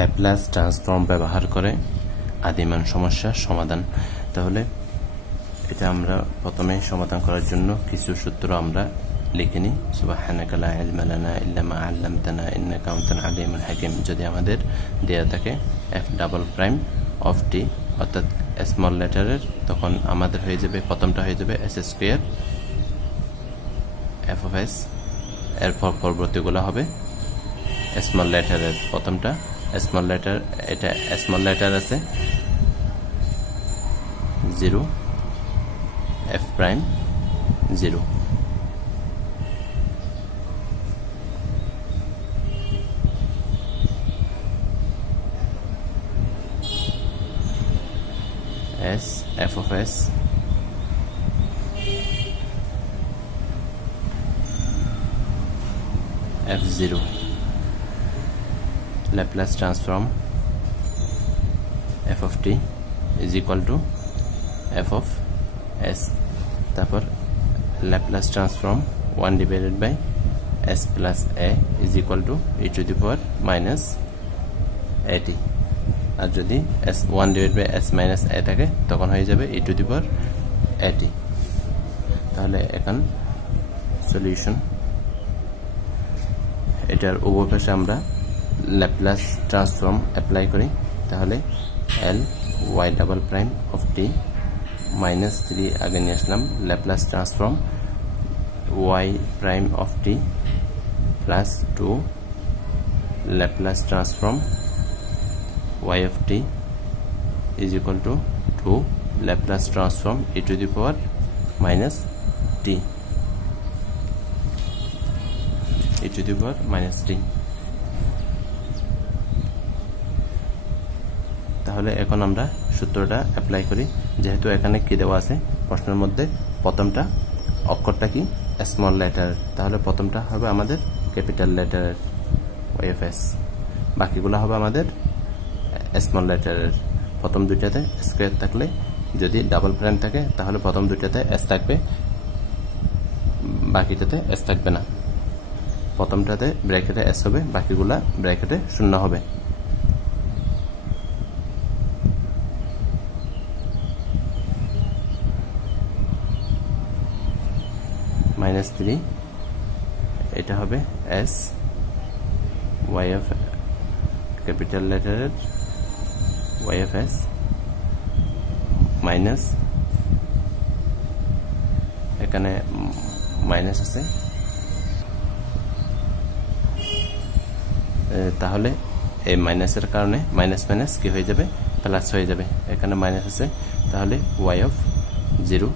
Laplace transform ব্যবহার করে আদিমান সমস্যার সমাধান। তাহলে এটা আমরা প্রথমে সমাধান করার জন্য কিছু সূত্র আমরা লিখে নিই। সুবহানাকা লা ইলমা লানা ইল্লা মা আল্লামতানা ইন্নাকা আনতাল আলিমুল হাকিম। যদি আমাদের দেয়া থাকে f ডাবল প্রাইম অফ টি অর্থাৎ স্মল লেটারের, তখন আমাদের হয়ে যাবে প্রথমটা হয়ে যাবে s square f of s, এরপর পরবর্তীগুলো হবে স্মল লেটারের। প্রথমটা স্মল লেটার, এটা স্মল লেটার আছে 0 f prime 0, s f of s f0 Laplace transform f of t is equal to f of s। তারপর Laplace transform 1 divided by s plus a is equal to e to the power minus at। আর যদি s 1 divided by s minus a থাকে তখন হয়ে যাবে e to the power at। তাহলে এখন solution, এটার উভয় পাশে আমরা ল্যাপ্লাস ট্রান্সফর্ম অ্যাপ্লাই করি। তাহলে l y double prime of t minus 3 আগে নিয়ে আসলাম, Laplace transform y prime of t plus 2 Laplace transform y of t is equal to 2 Laplace transform e to the power minus t, e to the power minus t। তাহলে এখন আমরা সূত্রটা apply করি। যেহেতু এখানে কি দেওয়া আছে প্রশ্নের মধ্যে, প্রথমটা অক্ষরটা কি স্মল লেটার, তাহলে প্রথমটা হবে আমাদের capital letter y of s, বাকিগুলো হবে আমাদের স্মল লেটারের। প্রথম দুইটাতে স্কয়ার থাকলে, যদি ডাবল প্রাইম থাকে তাহলে প্রথম দুইটাতে s থাকবে, বাকিটাতে s থাকবে না। প্রথমটাতে ব্র্যাকেটে s হবে, বাকিগুলা ব্র্যাকেটে শূন্য হবে। মাইনাস 3 এটা হবে s y of ক্যাপিটাল লেটারের y of s মাইনাস, এখানে মাইনাস আছে, তাহলে এই মাইনাসের কারণে মাইনাস মাইনাস কি হয়ে যাবে, প্লাস হয়ে যাবে। এখানে মাইনাস আছে, তাহলে y of 0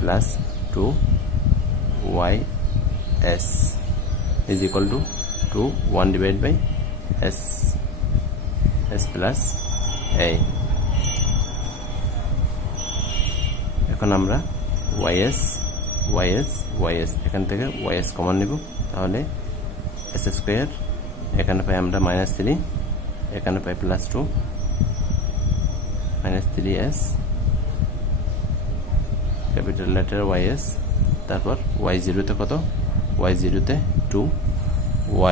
plus 2 y s is equal to 2 1 divided by s plus a। এখন আমরা ys এখান থেকে ys কমন নিব, তাহলে s স্কয়ার, এখানে পাই আমরা মাইনাস 3, এখানে পাই plus 2 minus 3s capital letter ys। তারপর y0 তে কত, y0 তে 2,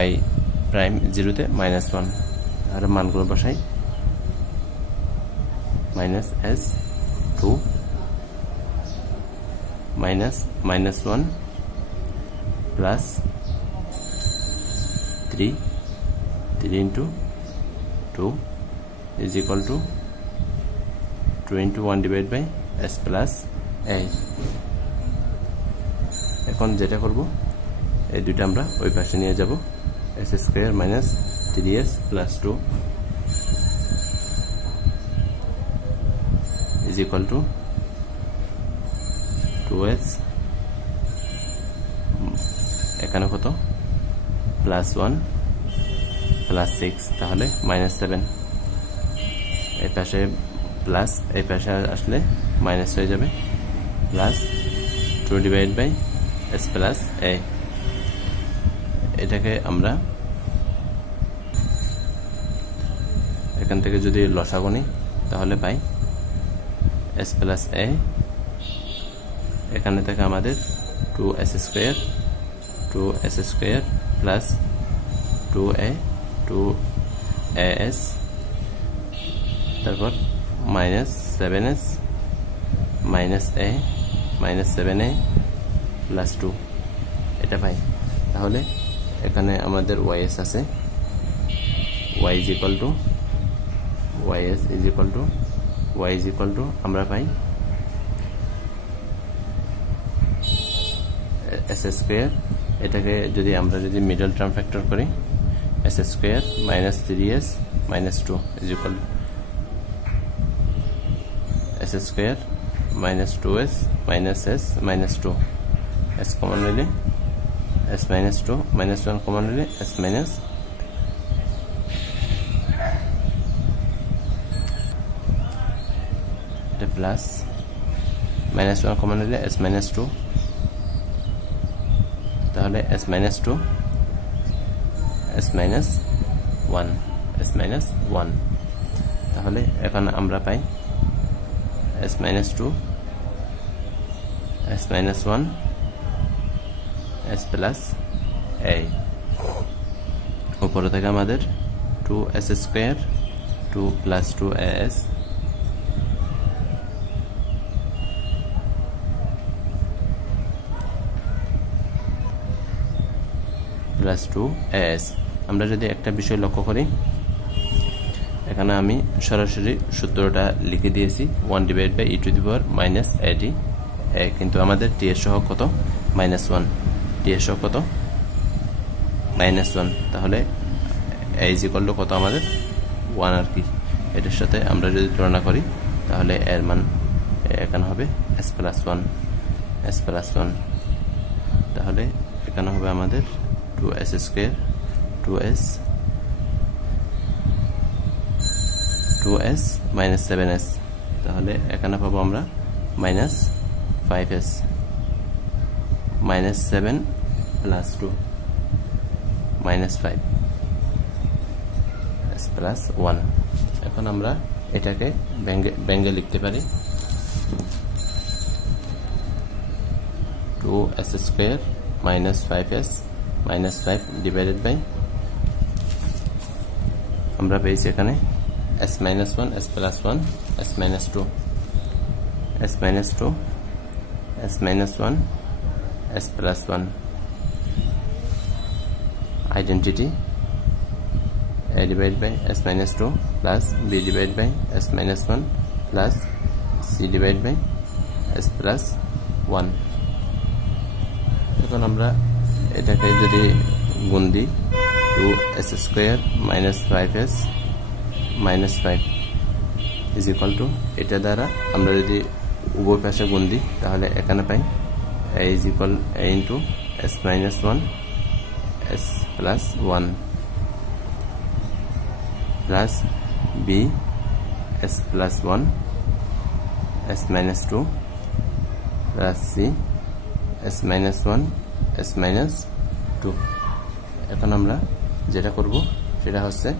y প্রাইম 0 তে মাইনাস 1, আর মানগুলো বসাই minus s 2 minus minus 1 plus 3 into 2 is equal to 2 into 1 divided by s plus a। এখন যেটা করব, এই দুইটা আমরা ওই পাশে নিয়ে যাব, s square minus 3s plus 2 is equal to 2s, এখানে কত প্লাস 1 প্লাস 6, তাহলে মাইনাস 7। এই পাশে প্লাস, এই পাশে আসলে মাইনাস হয়ে যাবে, plus 2 divide by s plus a। এটাকে আমরা এখান থেকে যদি লসাগু নিই তাহলে পাই s প্লাস a, এখানে থেকে আমাদের 2s square plus 2a 2 as তারপর minus 7s minus a minus 7a plus 2 এটা পাই। তাহলে এখানে আমাদের ys আছে, y is equal to আমরা পাই s স্কয়ার, এটাকে যদি আমরা মিডল টার্ম ফ্যাক্টর করি s square minus 3s minus 2 is equal to s square minus 2s minus s minus 2, s common নিলে s minus 2 minus 1 common নিলে s minus এটা plus minus 1 common নিলে s minus 2, তাহলে s minus 2 s minus 1 তাহলে এখন আমরা পাই s minus 2 s minus 1 s plus a, উপরে থেকে আমাদের 2s square 2 plus 2as plus 2as। আমরা যদি একটা বিষয় লক্ষ্য করি, এখানে আমি সরাসরি সূত্রটা লিখে দিয়েছি 1 divided by e to the power minus ad, কিন্তু আমাদের t এর সহগ কত -1, t এর সহগ কত -1, তাহলে a is equal to কত আমাদের 1 আর কি। এটার সাথে আমরা যদি তুলনা করি তাহলে এর মান এখানে হবে s plus 1, তাহলে এখানে হবে আমাদের 2s square 2s minus 7s, তাহলে এখানে পাবো আমরা minus 5s minus 7 plus 2 minus 5 s plus 1। এখন আমরা এটাকে ব্যঙ্গে লিখতে পারি 2s square minus 5s minus 5 divided by আমরা পেয়েছি এখানে s minus 1 s plus 1 s minus 2 s minus 2 s minus 1 s plus 1 identity a divided by s minus 2 plus b divided by s minus 1 plus c divided by s plus 1। এখন আমরা এটাকে যদি গুণ দিই 2s square minus 5s minus 5 is equal to এটা দ্বারা আমরা যদি উভয় পাশে গুণ দিই তাহলে এখানে পাই a is equal a into s minus 1 s plus 1 plus b s plus 1 s minus 2 plus c s minus 1 s minus 2। এখন আমরা যেটা করব সেটা হচ্ছে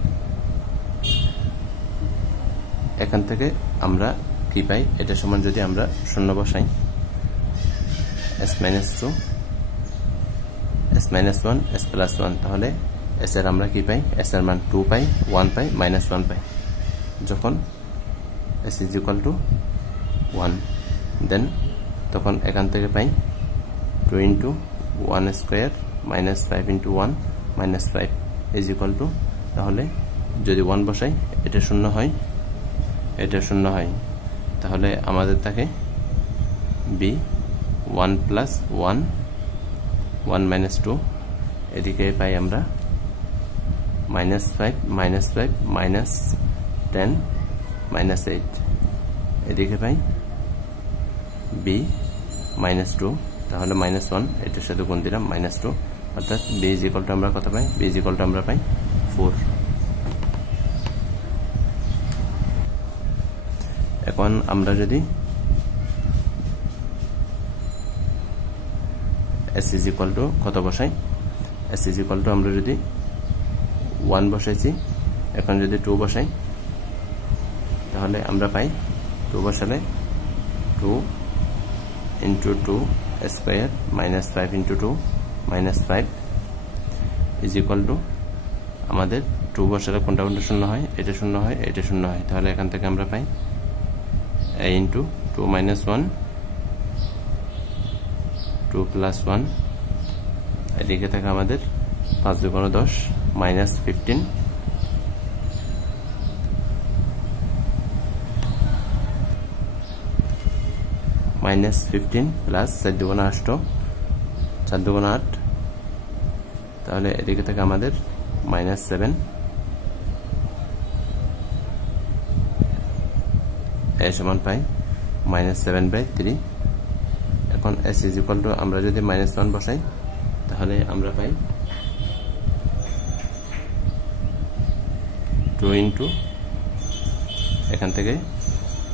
এখান থেকে আমরা কি পাই, এটা সমান যদি আমরা শূন্য বসাই s minus 2 s minus 1 s plus 1, তাহলে s এর আমরা কি পাই, s এর মান 2 পাই 1 পাই minus 1 পাই। যখন s is equal to 1 দেন তখন এখান থেকে পাই 2 into 1 square minus 5 into 1 minus 5 is equal to, তাহলে যদি 1 বসাই এটা শূন্য হয় তাহলে আমাদের থাকে b 1 plus 1 minus 2, এদিকে পাই আমরা minus 5 minus 10 minus 8, এদিকে পাই b minus 2, তাহলে minus 1 এটার সাথে গুণ দিলাম minus 2, অর্থাৎ b is equal to আমরা কত পাই, b is equal to আমরা পাই 4। এখন আমরা যদি s is equal to কত বসাই, s is equal to আমরা যদি 1 বসাইছি, এখন যদি 2 বসাই তাহলে আমরা পাই 2 বসালে 2 into 2 square minus 5 into 2 minus 5 is equal to আমাদের 2 বসালে কোনটা কোনটা শূন্য হয়, এটা শূন্য হয়, এটা শূন্য হয়। তাহলে এখান থেকে আমরা পাই a into 2 minus 1 2 plus 1, এদিকে থাকে আমাদের 5 × 10 minus 15 minus 15 plus 4 × 8 4 × 8, তাহলে এদিকে থেকে আমাদের minus 7 a সমান পাই -7/3। এখন s is equal to আমরা যদি -1 বসাই তাহলে আমরা পাই 2 into এখান থেকে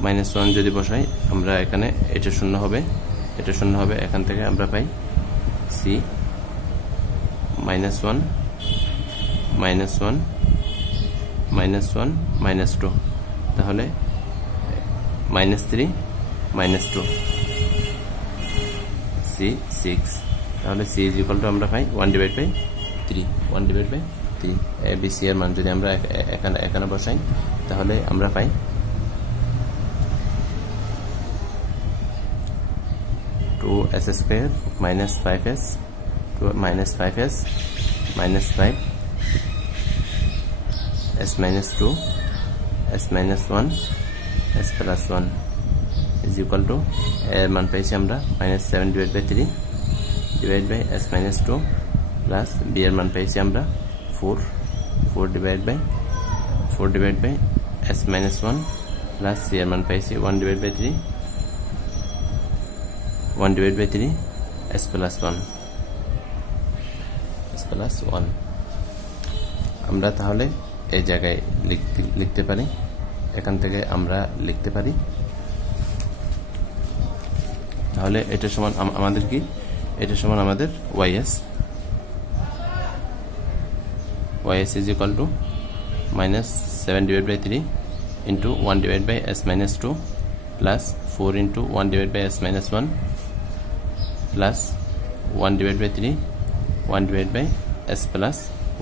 -1 যদি বসাই আমরা এখানে এটা শূন্য হবে, এটা শূন্য হবে, এখান থেকে আমরা পাই c -1 -1 -1 -2, তাহলে -3 -2 c 6, তাহলে c is equal to আমরা পাই 1/3 1/3। a b c এর মান যদি আমরা এখানে বসাই তাহলে আমরা পাই 2s² - 5s 5s -5 s - 2 s - 1 s plus 1 is equal to এর মান পাইছি আমরা -7/3 divided by s - 2 plus b এর মান পাইছি আমরা 4 divided by s - 1 plus c এর মান পাইছি 1/3 s plus 1 আমরা তাহলে এই জায়গায় লিখতে পারি, এখান থেকে আমরা লিখতে পারি, তাহলে এটা সমান আমাদের কি, এটা সমান আমাদের ys is equal to -7/3 into 1/s - 2 plus 4 into 1/s - 1 plus 1/3 1/s plus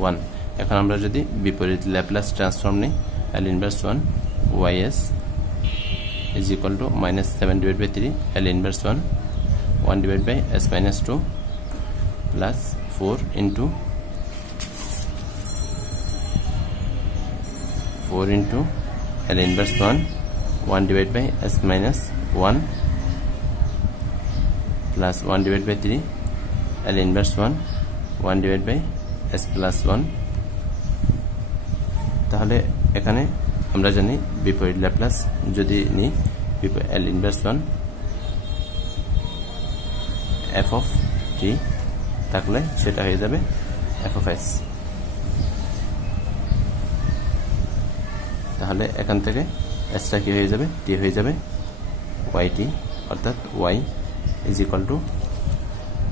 1। এখন আমরা যদি বিপরীত ল্যাপ্লাস ট্রান্সফর্ম নিই, L inverse 1 ys is equal to -7/3 L inverse 1 1/s - 2 plus 4 into L inverse 1 1/s - 1 plus 1/3 L inverse 1 1/s plus 1। তাহলে এখানে আমরা জানি বিপরীত ল্যাপ্লাস যদি নিই L inverse 1 f of t থাকলে সেটা হয়ে যাবে f of s। তাহলে এখান থেকে s টা কি হয়ে যাবে, t হয়ে যাবে yt, অর্থাৎ y is equal to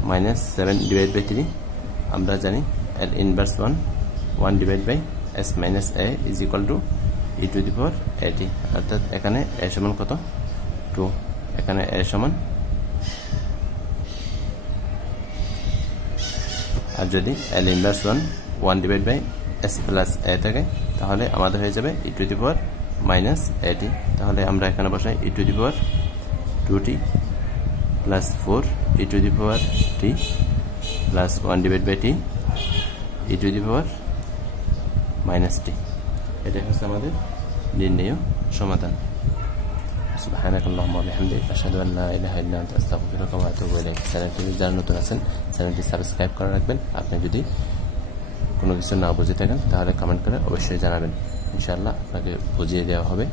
-7/3 আমরা জানি L inverse 1 1/s - a is equal to e to the power at, অর্থাৎ এখানে a সমান কত 2, এখানে a সমান, আর যদি L inverse 1 1/s plus a থাকে তাহলে আমাদের হয়ে যাবে e to the power -at। তাহলে আমরা এখানে বসাই e to the power 2t plus 4 e to the power t plus 1/t e to the power -t। এটা হচ্ছে আমাদের নির্ণেয় সমাধান। সুবহানাকাল্লাহুম্মা ওয়া বিহামদিক আশহাদু আন লা ইলাহা ইল্লা আনতা আস্তাগফিরুকা ওয়া আতুবু ইলাইক। চ্যানেলটি যারা নতুন আছেন চ্যানেলটি সাবস্ক্রাইব করে রাখবেন। আপনি যদি কোনো কিছু না বুঝে থাকেন তাহলে কমেন্ট করে অবশ্যই জানাবেন, ইনশাআল্লাহ আপনাকে বুঝিয়ে দেওয়া হবে।